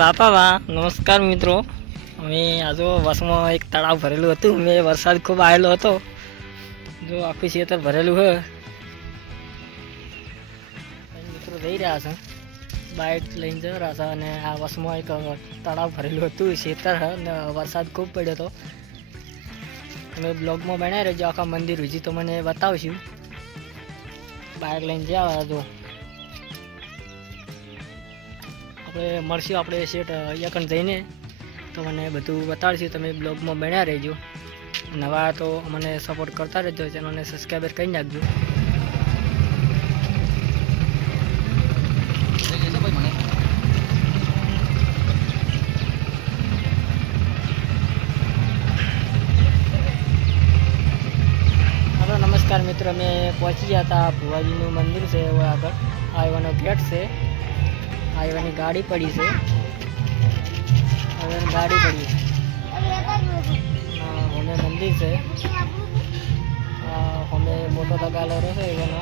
જાતા હતા. નમસ્કાર મિત્રો, અમે આજુ બસમાં એક તળાવ ભરેલું હતું. મેં વરસાદ ખૂબ આવેલો હતો, જો આખું ખેતર ભરેલું હોય. મિત્રો જઈ રહ્યા છે, બાઇક લઈને જઈ રહ્યા છે અને આ બસમાં એક તળાવ ભરેલું હતું, ખેતર અને વરસાદ ખૂબ પડ્યો હતો. તમે બ્લોગમાં બનાવી રહેજો, આખા મંદિર હજી તો મને બતાવશું. બાઇક લઈને જ્યાં જો આપણે મળશું, આપણે શેઠ અહીંયા કણ જઈને તો મને બધું બતાડશું. તમે બ્લોગમાં બન્યા રહેજો. નવા તો મને સપોર્ટ કરતા રહેજો, ચેનલને સબસ્ક્રાઈબર કરી નાખજો. હલો નમસ્કાર મિત્રો, અમે પહોંચી ગયા હતા. ભુવાજીનું મંદિર છે હવે આગળ, હાઈવાનો ગેટ છે, હાઈવાની ગાડી પડી છે, હવે ગાડી પડી છે. અમે મંદિર છે, અમે મોટો તગાલો રહ્યો છે એનો